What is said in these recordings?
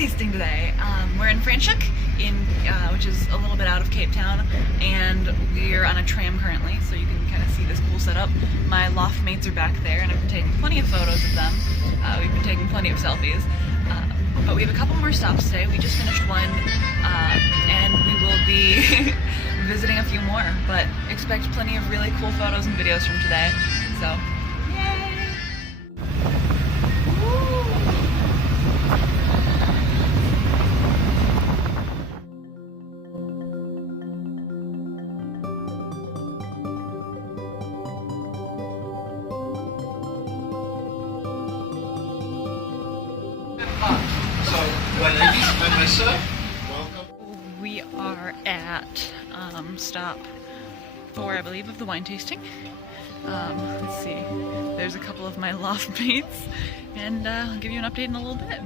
tasting today. We're in Franschhoek, which is a little bit out of Cape Town, and we're on a tram currently, so you can kind of see this cool setup. My loft mates are back there, and I've been taking plenty of photos of them. We've been taking plenty of selfies. But we have a couple more stops today. We just finished one, and we will be visiting a few more, but expect plenty of really cool photos and videos from today. So, yay! We are at stop 4, I believe, of the wine tasting. Let's see. There's a couple of my loft mates, and I'll give you an update in a little bit.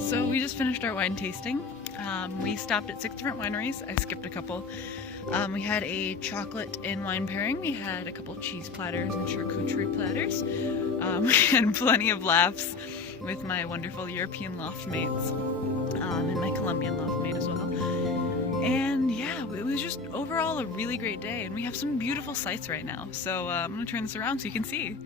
So we just finished our wine tasting. We stopped at 6 different wineries. I skipped a couple. We had a chocolate and wine pairing. We had a couple cheese platters and charcuterie platters. We had plenty of laughs with my wonderful European loft mates and my Colombian loft mate as well. And yeah, it was just overall a really great day. And we have some beautiful sights right now. So I'm going to turn this around so you can see.